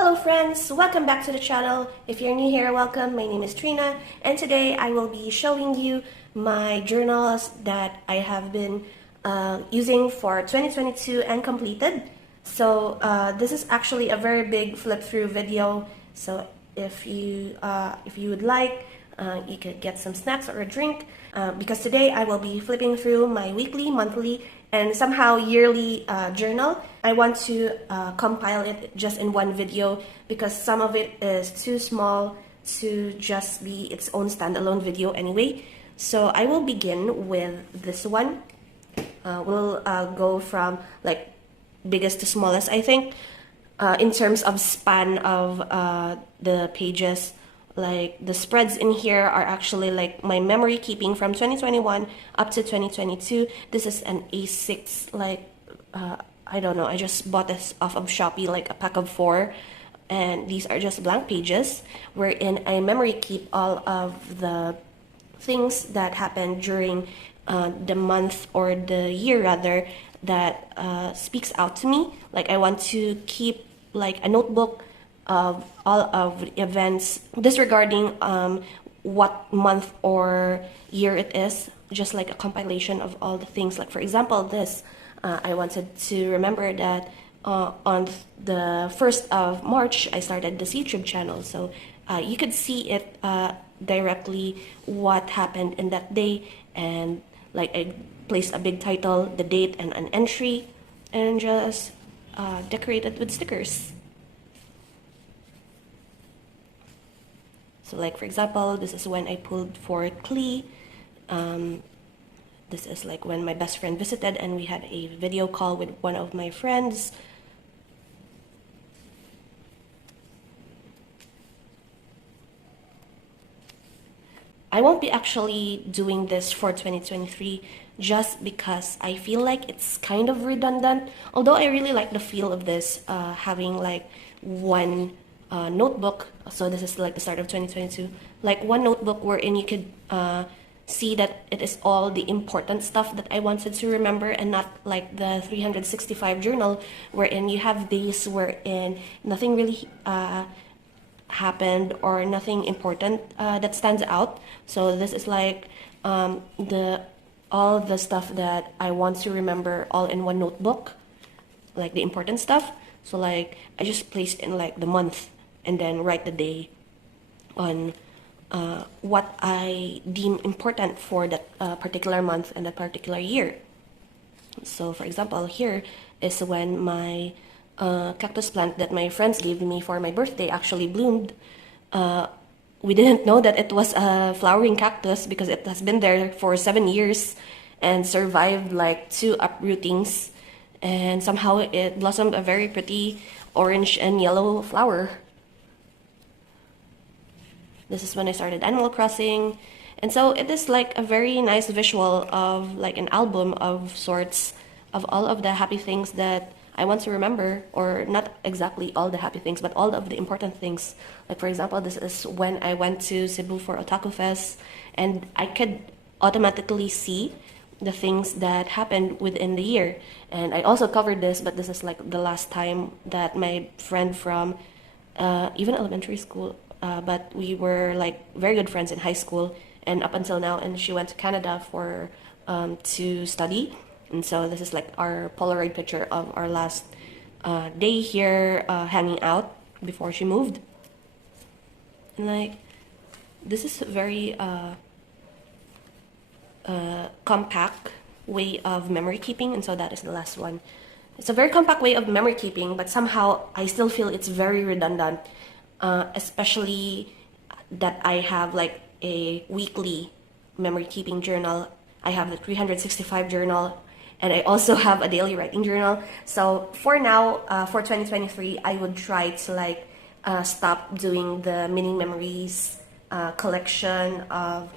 Hello friends, welcome back to the channel. If you're new here, welcome. My name is Trina, and today I will be showing you my journals that I have been using for 2022 and completed. So this is actually a very big flip through video. So if you would like, you could get some snacks or a drink because today I will be flipping through my weekly, monthly, and somehow yearly journal. I want to compile it just in one video because some of it is too small to just be its own standalone video anyway. So I will begin with this one. We'll go from like biggest to smallest, I think, in terms of span of the pages. Like the spreads in here are actually like my memory keeping from 2021 up to 2022. This is an A6, like I don't know, I just bought this off of Shopee, like a pack of 4, and these are just blank pages wherein I memory keep all of the things that happened during the month or the year rather that speaks out to me. Like I want to keep like a notebook of all of the events, disregarding what month or year it is, just like a compilation of all the things. Like for example, this, I wanted to remember that on the 1st of March, I started this YouTube channel. So you could see it directly what happened in that day, and like I placed a big title, the date, and an entry, and just decorated with stickers. So like for example, this is when I pulled for Klee. This is like when my best friend visited and we had a video call with one of my friends. I won't be actually doing this for 2023 just because I feel like it's kind of redundant. Although I really like the feel of this, having like one notebook. So this is like the start of 2022, like one notebook wherein you could see that it is all the important stuff that I wanted to remember, and not like the 365 journal wherein you have days wherein nothing really happened or nothing important that stands out. So this is like all the stuff that I want to remember all in one notebook, like the important stuff. So like I just placed in like the month and then write the day on what I deem important for that particular month and that particular year. So for example, here is when my cactus plant that my friends gave me for my birthday actually bloomed. We didn't know that it was a flowering cactus because it has been there for 7 years and survived like 2 uprootings, and somehow it blossomed a very pretty orange and yellow flower. This is when I started Animal Crossing, and so it is like a very nice visual of like an album of sorts of all of the happy things that I want to remember, or not exactly all the happy things, but all of the important things. Like for example, this is when I went to Cebu for Otaku Fest, and I could automatically see the things that happened within the year. And I also covered this, but this is like the last time that my friend from even elementary school, but we were like very good friends in high school and up until now, and she went to Canada for to study. And so this is like our Polaroid picture of our last day here hanging out before she moved. And like this is a very compact way of memory keeping, and so that is the last one. It's a very compact way of memory keeping, but somehow I still feel it's very redundant, especially that I have like a weekly memory keeping journal. I have the 365 journal, and I also have a daily writing journal. So for now, for 2023, I would try to like stop doing the mini memories collection of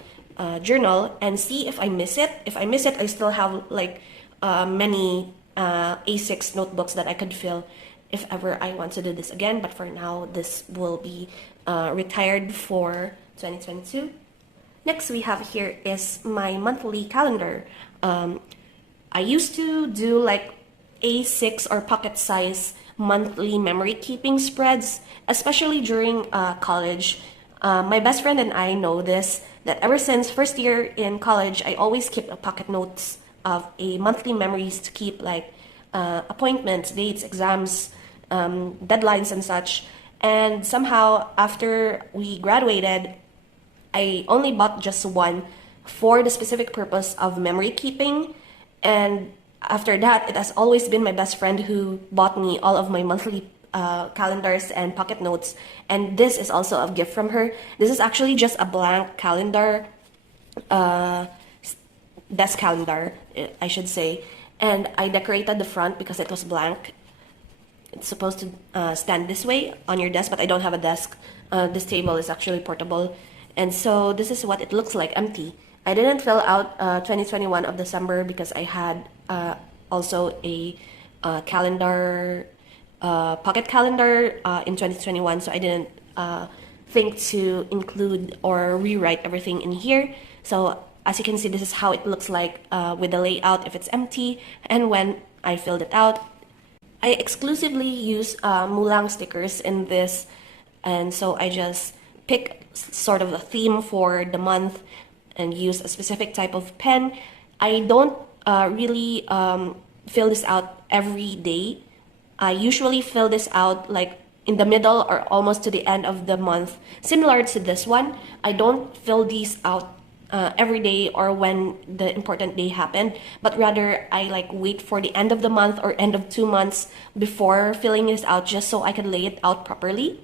journal and see if I miss it. If I miss it, I still have like many A6 notebooks that I could fill if ever I want to do this again. But for now, this will be retired for 2022. Next we have here is my monthly calendar. I used to do like A6 or pocket size monthly memory keeping spreads, especially during college. My best friend and I know this, that ever since first year in college, I always keep a pocket notes of a monthly memories to keep like appointments, dates, exams, deadlines and such. And somehow after we graduated, I only bought just one for the specific purpose of memory keeping. And after that, it has always been my best friend who bought me all of my monthly calendars and pocket notes. And this is also a gift from her. This is actually just a blank calendar, desk calendar, I should say. And I decorated the front because it was blank. It's supposed to stand this way on your desk, but I don't have a desk. This table is actually portable. And so this is what it looks like, empty. I didn't fill out 2021 of December because I had also a calendar, pocket calendar in 2021, so I didn't think to include or rewrite everything in here. So as you can see, this is how it looks like with the layout if it's empty and when I filled it out. I exclusively use Mulang stickers in this, and so I just pick sort of a theme for the month and use a specific type of pen. I don't really fill this out every day. I usually fill this out like in the middle or almost to the end of the month. Similar to this one, I don't fill these out every day or when the important day happened, but rather I like wait for the end of the month or end of 2 months before filling this out just so I can lay it out properly.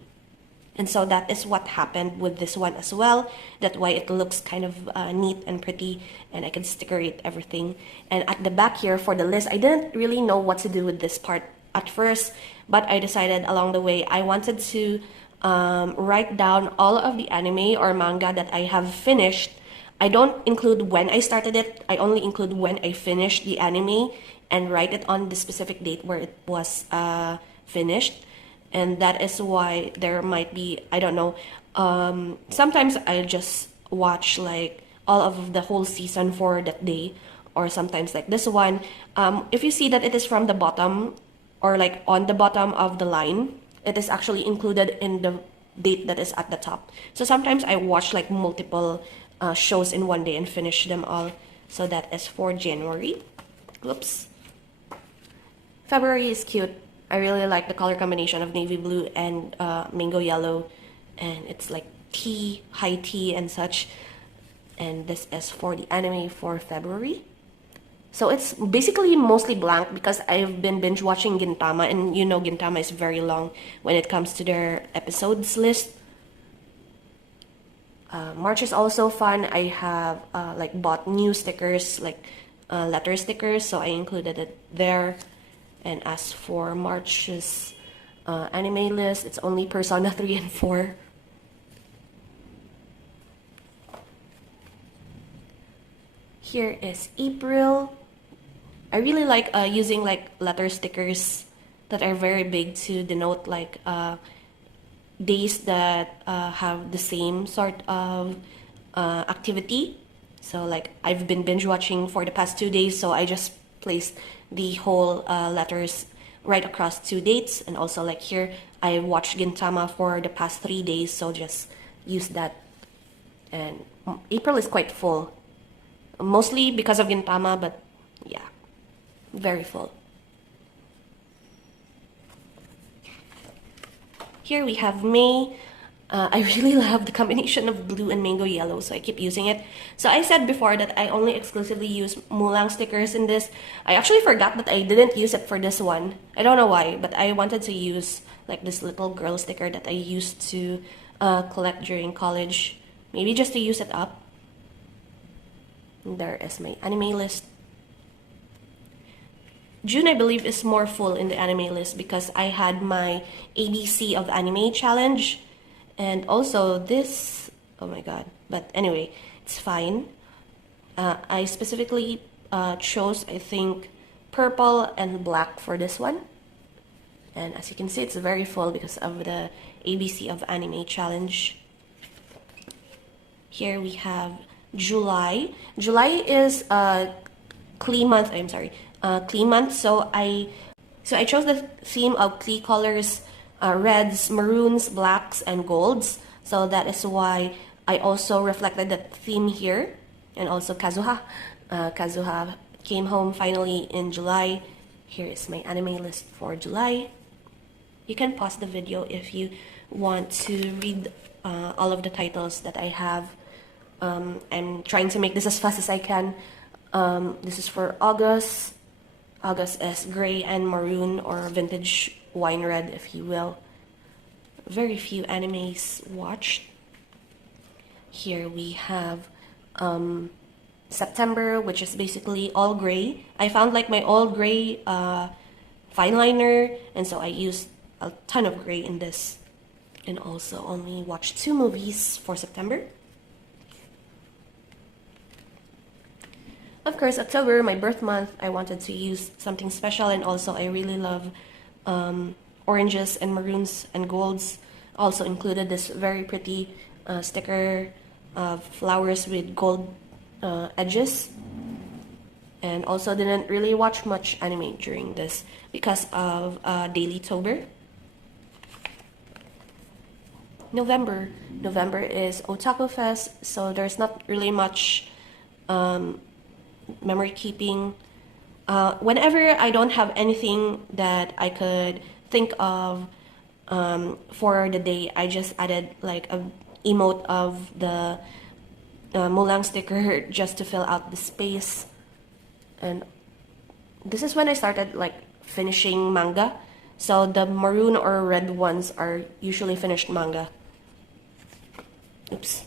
And so that is what happened with this one as well. That's why it looks kind of neat and pretty, and I can stickerate everything. And at the back here for the list, I didn't really know what to do with this part at first, but I decided along the way I wanted to write down all of the anime or manga that I have finished. I don't include when I started it, I only include when I finished the anime and write it on the specific date where it was finished. And that is why there might be, I don't know, sometimes I just watch like all of the whole season for that day, or sometimes like this one. If you see that it is from the bottom or like on the bottom of the line, it is actually included in the date that is at the top. So sometimes I watch like multiple shows in one day and finish them all. So that is for January. Whoops. February is cute. I really like the color combination of navy blue and mango yellow, and it's like tea, high tea and such. And this is for the anime for February. So it's basically mostly blank because I've been binge watching Gintama, and you know Gintama is very long when it comes to their episodes list. March is also fun. I have like bought new stickers, like letter stickers, so I included it there. And as for March's anime list, it's only Persona 3 and 4. Here is April. I really like using like letter stickers that are very big to denote like days that have the same sort of activity. So like I've been binge watching for the past 2 days, so I just placed the whole letters right across 2 dates. And also like here I watched Gintama for the past 3 days, so just use that. And April is quite full, mostly because of Gintama, but yeah, very full. Here we have May. I really love the combination of blue and mango yellow, so I keep using it. So I said before that I only exclusively use Mulang stickers in this. I actually forgot that I didn't use it for this one. I don't know why, but I wanted to use like this little girl sticker that I used to collect during college. Maybe just to use it up. And there is my anime list. June, I believe, is more full in the anime list because I had my ABC of anime challenge. And also this, oh my god, but anyway, it's fine. I specifically chose, I think, purple and black for this one. And as you can see, it's very full because of the ABC of Anime challenge. Here we have July. July is clean month, clean month, so I So I chose the theme of Klee colors, reds, maroons, blacks, and golds. So that is why I also reflected that theme here. And also Kazuha. Kazuha came home finally in July. Here is my anime list for July. You can pause the video if you want to read all of the titles that I have. I'm trying to make this as fast as I can. This is for August. August is gray and maroon, or vintage wine red, if you will. Very few animes watched. Here we have September, which is basically all gray. I found like my all gray fine liner, and so I used a ton of gray in this. And also only watched 2 movies for September. Of course, October, my birth month, I wanted to use something special, and also I really love oranges and maroons and golds. Also included this very pretty sticker of flowers with gold edges. And also didn't really watch much anime during this because of Daily-tober. November is Otaku Fest, so there's not really much memory keeping. Whenever I don't have anything that I could think of for the day, I just added like a emote of the Mulang sticker just to fill out the space. And this is when I started like finishing manga. So the maroon or red ones are usually finished manga. Oops.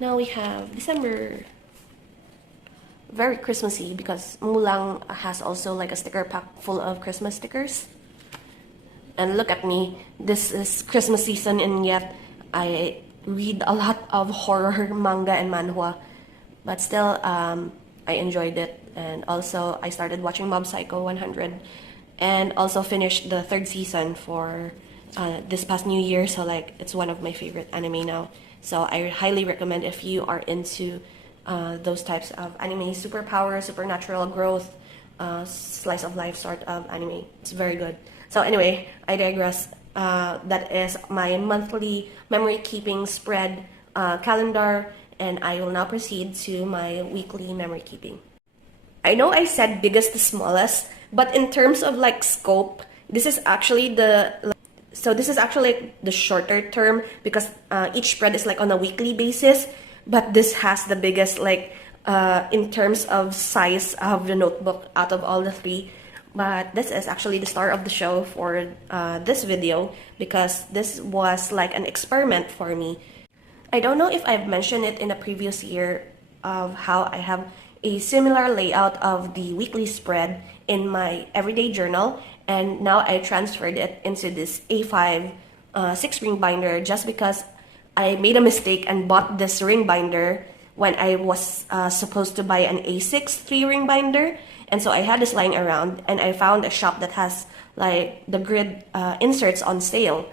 Now we have December. Very Christmassy because Mulang has also like a sticker pack full of Christmas stickers. And look at me, this is Christmas season and yet I read a lot of horror manga and manhwa. But still, I enjoyed it. And also, I started watching Mob Psycho 100 and also finished the 3rd season for this past New Year. So like, it's one of my favorite anime now. So I highly recommend if you are into those types of anime, superpower, supernatural growth, slice of life sort of anime. It's very good. So anyway, I digress. That is my monthly memory keeping spread calendar, and I will now proceed to my weekly memory keeping. I know I said biggest to smallest, but in terms of like scope, this is actually the shorter term because each spread is like on a weekly basis. But this has the biggest, like, in terms of size of the notebook out of all the 3. But this is actually the star of the show for this video because this was like an experiment for me. I don't know if I've mentioned it in a previous year of how I have a similar layout of the weekly spread in my everyday journal. And now I transferred it into this A5 6-ring binder just because I made a mistake and bought this ring binder when I was supposed to buy an A6 3-ring binder. And so I had this lying around and I found a shop that has like the grid inserts on sale.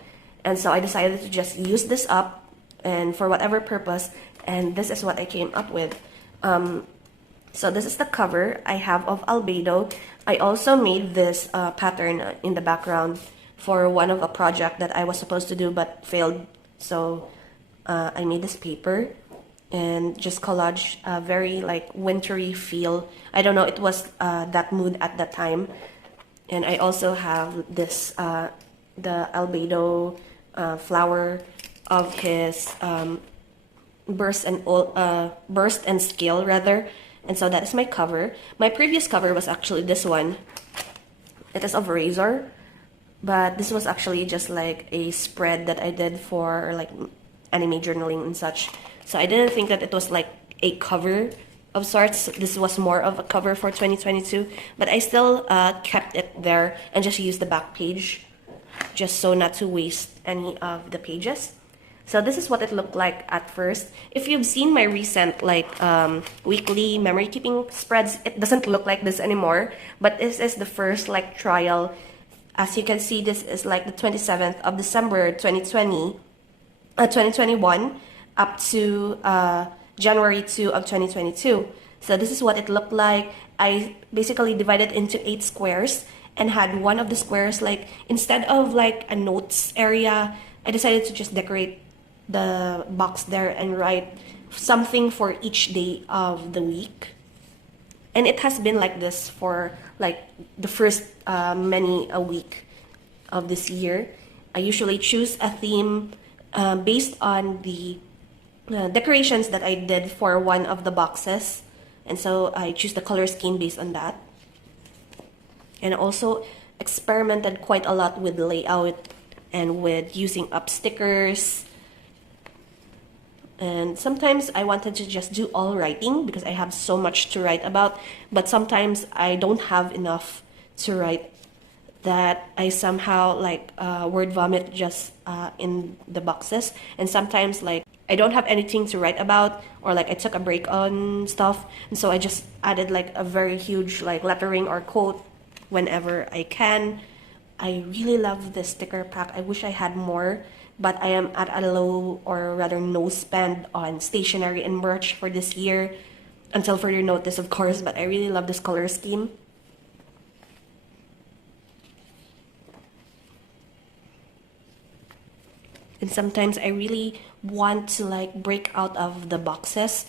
And so I decided to just use this up and for whatever purpose. And this is what I came up with. So this is the cover I have of Albedo. I also made this pattern in the background for one of a project that I was supposed to do but failed. So I made this paper and just collage a very like wintry feel. I don't know, it was that mood at that time. And I also have this the Albedo flower of his burst and scale rather. And so that is my cover. My previous cover was actually this one. It is of Razor, but this was actually just like a spread that I did for like anime journaling and such. So I didn't think that it was like a cover of sorts. This was more of a cover for 2022, but I still kept it there and just used the back page just so not to waste any of the pages. So this is what it looked like at first. If you've seen my recent like weekly memory keeping spreads, it doesn't look like this anymore, but this is the first like trial. As you can see, this is like the 27th of December 2021 up to January 2 of 2022. So this is what it looked like. I basically divided into 8 squares and had one of the squares, like instead of like a notes area, I decided to just decorate the box there and write something for each day of the week. And it has been like this for like the first many a week of this year. I usually choose a theme based on the decorations that I did for one of the boxes, and so I choose the color scheme based on that. And also experimented quite a lot with layout and with using up stickers. And sometimes I wanted to just do all writing because I have so much to write about, but sometimes I don't have enough to write, that I somehow like word vomit just in the boxes. And sometimes like I don't have anything to write about, or like I took a break on stuff, and so I just added like a very huge like lettering or quote whenever I can. I really love this sticker pack. I wish I had more, but I am at a low, or rather no spend on stationery and merch for this year, until further notice of course, but I really love this color scheme. And sometimes I really want to like break out of the boxes,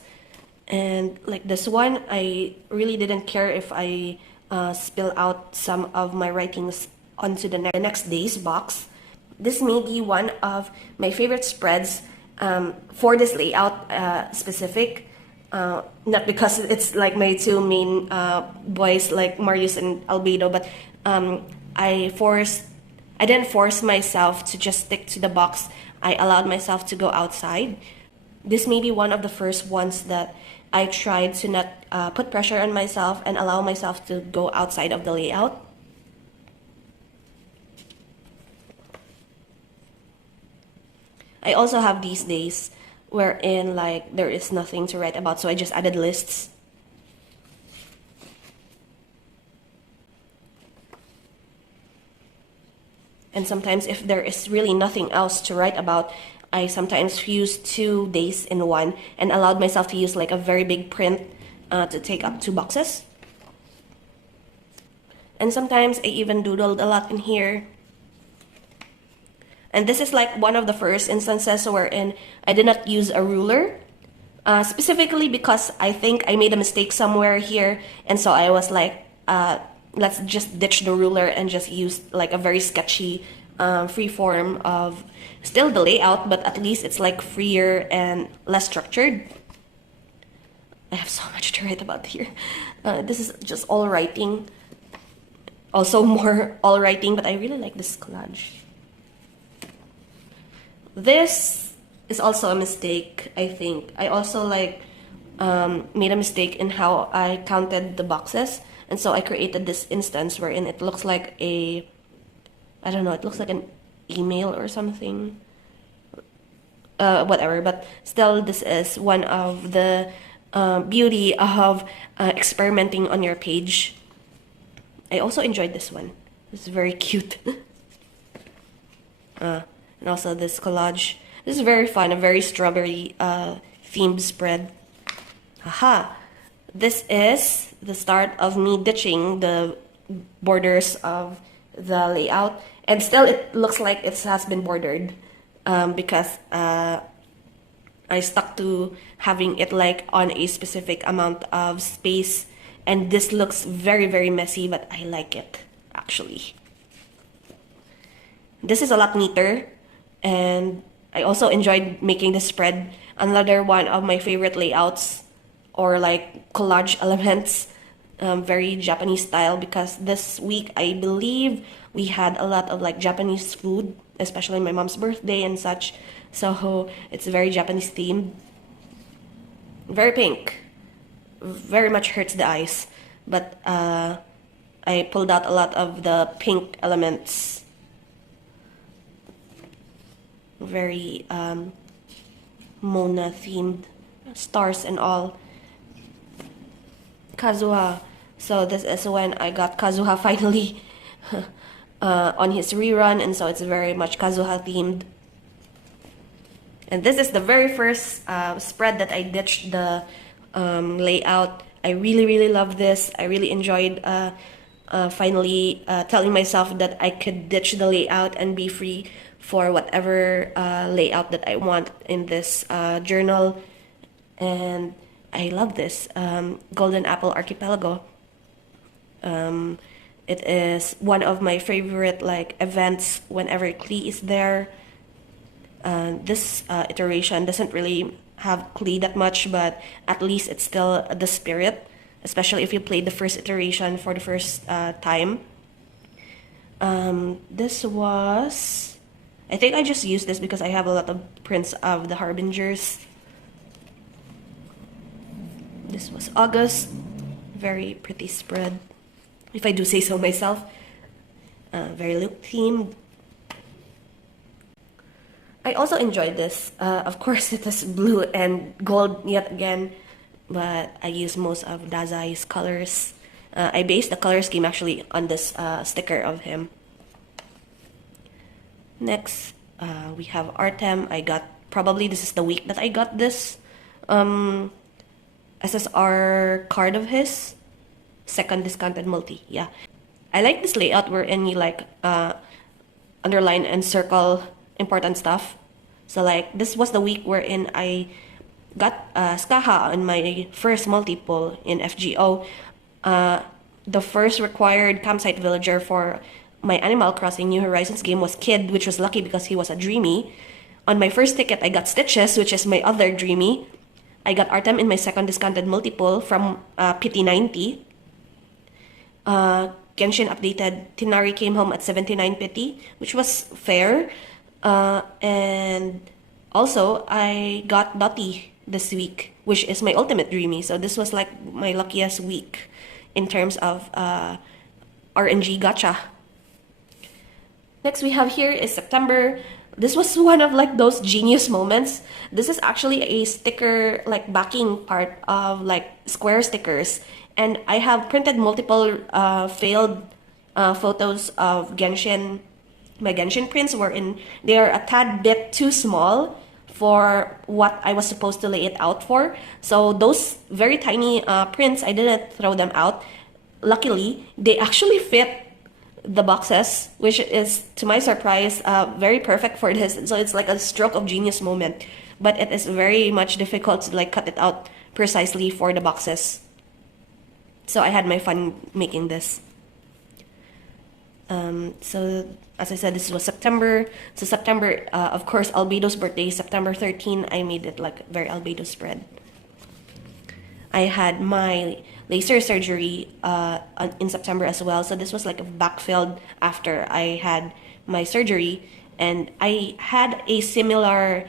and like this one, I really didn't care if I spill out some of my writings onto the next day's box. This may be one of my favorite spreads for this layout specific. Not because it's like my two main boys like Marius and Albedo, but I didn't force myself to just stick to the box. I allowed myself to go outside. This may be one of the first ones that I tried to not put pressure on myself and allow myself to go outside of the layout. I also have these days wherein like there is nothing to write about, so I just added lists. And sometimes if there is really nothing else to write about, I sometimes fuse 2 days in one and allowed myself to use like a very big print to take up 2 boxes. And sometimes I even doodled a lot in here. And this is like one of the first instances wherein I did not use a ruler, specifically because I think I made a mistake somewhere here, and so I was like, let's just ditch the ruler and just use like a very sketchy free form of still the layout, but at least it's like freer and less structured. I have so much to write about here. This is just all writing, also more all writing, but I really like this collage. This is also a mistake, I think. I also like made a mistake in how I counted the boxes, and so I created this instance wherein it looks like a, I don't know, it looks like an email or something. Whatever, but still this is one of the beauty of experimenting on your page. I also enjoyed this one. It's very cute. And also this collage. This is very fun, a very strawberry themed spread. Haha! This is the start of me ditching the borders of the layout, and still it looks like it has been bordered because I stuck to having it like on a specific amount of space, and this looks very, very messy, but I like it actually. This is a lot neater, and I also enjoyed making this spread. Another one of my favorite layouts, or like collage elements, very Japanese style, because this week I believe we had a lot of like Japanese food, especially my mom's birthday and such, so it's very Japanese themed. Very pink, very much hurts the eyes, but I pulled out a lot of the pink elements. Very Mona themed, stars and all. Kazuha. So this is when I got Kazuha finally on his rerun, and so it's very much Kazuha themed. And this is the very first spread that I ditched the layout. I really, really love this. I really enjoyed finally telling myself that I could ditch the layout and be free for whatever layout that I want in this journal. And I love this Golden Apple Archipelago. It is one of my favorite like events whenever Klee is there. This iteration doesn't really have Klee that much, but at least it's still the spirit, especially if you played the first iteration for the first time. This was, I think I just used this because I have a lot of prints of the Harbingers. This was August, very pretty spread, if I do say so myself. Very Luke themed. I also enjoyed this. Of course, it is blue and gold yet again, but I use most of Dazai's colors. I based the color scheme actually on this sticker of him. Next, we have Artem. I got, probably this is the week that I got this SSR card of his. Second discounted multi, yeah. I like this layout wherein you like underline and circle important stuff. So like this was the week wherein I got Skaha on my first multi-pull in FGO. The first required campsite villager for my Animal Crossing New Horizons game was Kid, which was lucky because he was a Dreamy. On my first ticket, I got Stitches, which is my other Dreamy. I got Artem in my second discounted multi-pull from Pity 90. Genshin updated, Tinari came home at 79 Pity, which was fair. And also, I got Dottie this week, which is my ultimate Dreamy. So this was like my luckiest week in terms of RNG gacha. Next we have here is September. This was one of like those genius moments. This is actually a sticker like backing part of like square stickers. And I have printed multiple failed photos of Genshin, my Genshin prints, wherein they are a tad bit too small for what I was supposed to lay it out for. So those very tiny prints, I didn't throw them out. Luckily, they actually fit the boxes, which is, to my surprise, very perfect for this. So it's like a stroke of genius moment. But it is very much difficult to like cut it out precisely for the boxes. So I had my fun making this. So as I said, this was September. So September, of course, Albedo's birthday, September 13, I made it like very Albedo spread. I had my laser surgery in September as well. So this was like backfilled after I had my surgery. And I had a similar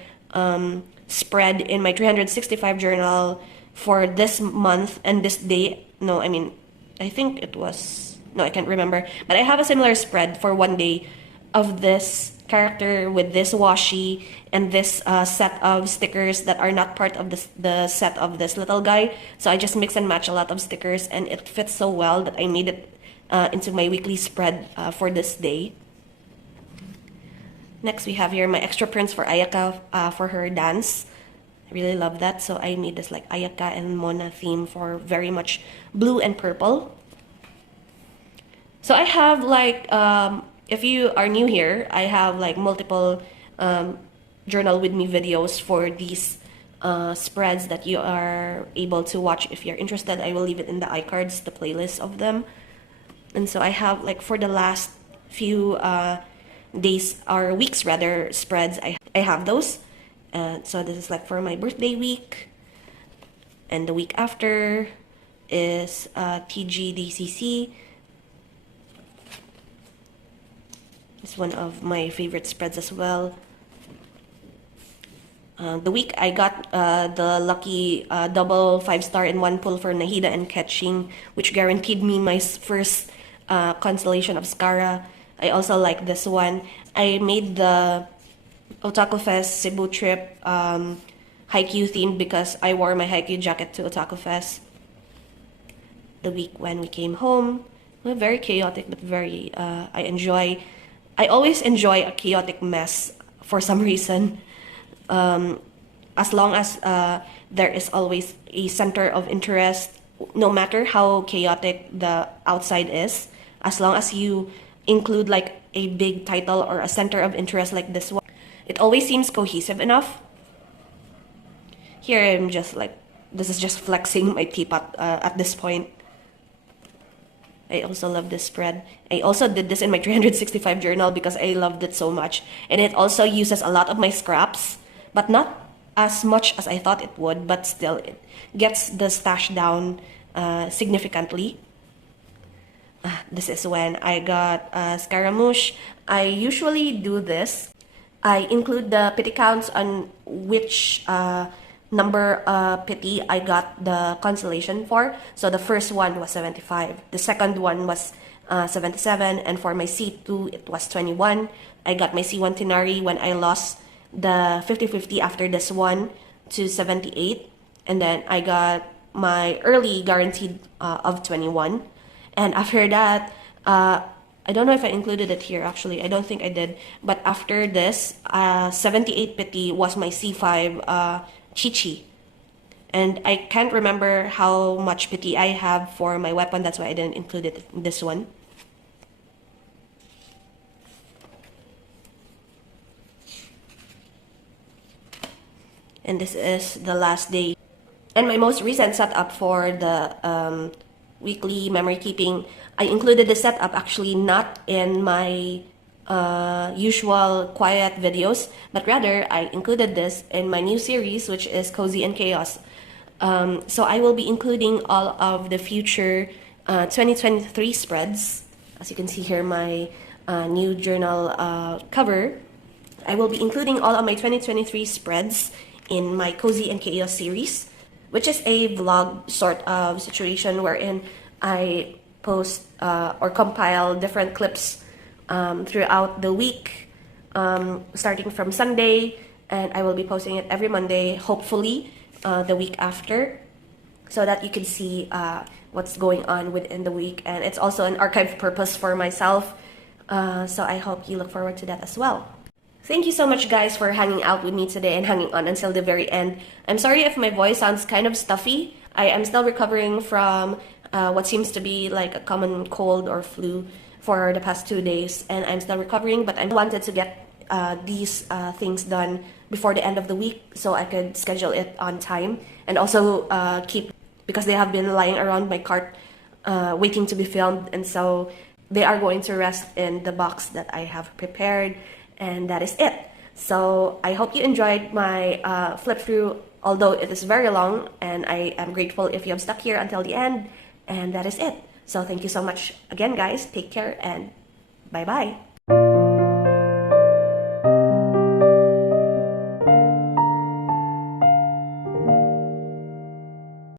spread in my 365 journal for this month and this day. No, I mean, I think it was, no, I can't remember. But I have a similar spread for one day of this character with this washi and this set of stickers that are not part of the set of this little guy. So I just mix and match a lot of stickers and it fits so well that I made it into my weekly spread for this day. Next we have here my extra prints for Ayaka for her dance. I really love that, so I made this like Ayaka and Mona theme for very much blue and purple. So I have like, if you are new here, I have like multiple journal with me videos for these spreads that you are able to watch if you're interested. I will leave it in the iCards, the playlist of them. And so I have like for the last few days or weeks rather spreads, I have those. So this is like for my birthday week, and the week after is TGDCC. It's one of my favorite spreads as well. The week I got the lucky double 5-star in one pull for Nahida and Ketching, which guaranteed me my first constellation of Skara. I also like this one. I made the Otaku Fest Cebu trip Haikyuu themed because I wore my Haikyuu jacket to Otaku Fest. The week when we came home, well, very chaotic but very I always enjoy a chaotic mess for some reason. As long as there is always a center of interest, no matter how chaotic the outside is, as long as you include like a big title or a center of interest like this one. It always seems cohesive enough. Here I'm just like, this is just flexing my teapot at this point. I also love this spread. I also did this in my 365 journal because I loved it so much. And it also uses a lot of my scraps, but not as much as I thought it would, but still it gets the stash down significantly. This is when I got Scaramouche. I usually do this. I include the pity counts on which number pity I got the consolation for. So the first one was 75. The second one was 77. And for my C2, it was 21. I got my C1 Tinari when I lost the 50-50 after this one to 78. And then I got my early guaranteed of 21. And after that, I don't know if I included it here actually. I don't think I did. But after this, 78 pity was my C5 Chi-Chi. And I can't remember how much pity I have for my weapon. That's why I didn't include it in this one. And this is the last day. And my most recent setup for the weekly memory keeping, I included the setup actually not in my usual quiet videos, but rather I included this in my new series, which is Cozy and Chaos. So I will be including all of the future 2023 spreads. As you can see here, my new journal cover. I will be including all of my 2023 spreads in my Cozy and Chaos series, which is a vlog sort of situation wherein I post or compile different clips throughout the week, starting from Sunday, and I will be posting it every Monday, hopefully the week after, so that you can see what's going on within the week. And it's also an archive purpose for myself, so I hope you look forward to that as well. Thank you so much guys for hanging out with me today and hanging on until the very end. I'm sorry if my voice sounds kind of stuffy. I am still recovering from what seems to be like a common cold or flu for the past 2 days, and I'm still recovering, but I wanted to get these things done before the end of the week so I could schedule it on time, and also keep, because they have been lying around my cart waiting to be filmed, and so they are going to rest in the box that I have prepared. And that is it. So I hope you enjoyed my flip through, although it is very long, and I am grateful if you have stuck here until the end. And that is it. So thank you so much again, guys. Take care and bye-bye.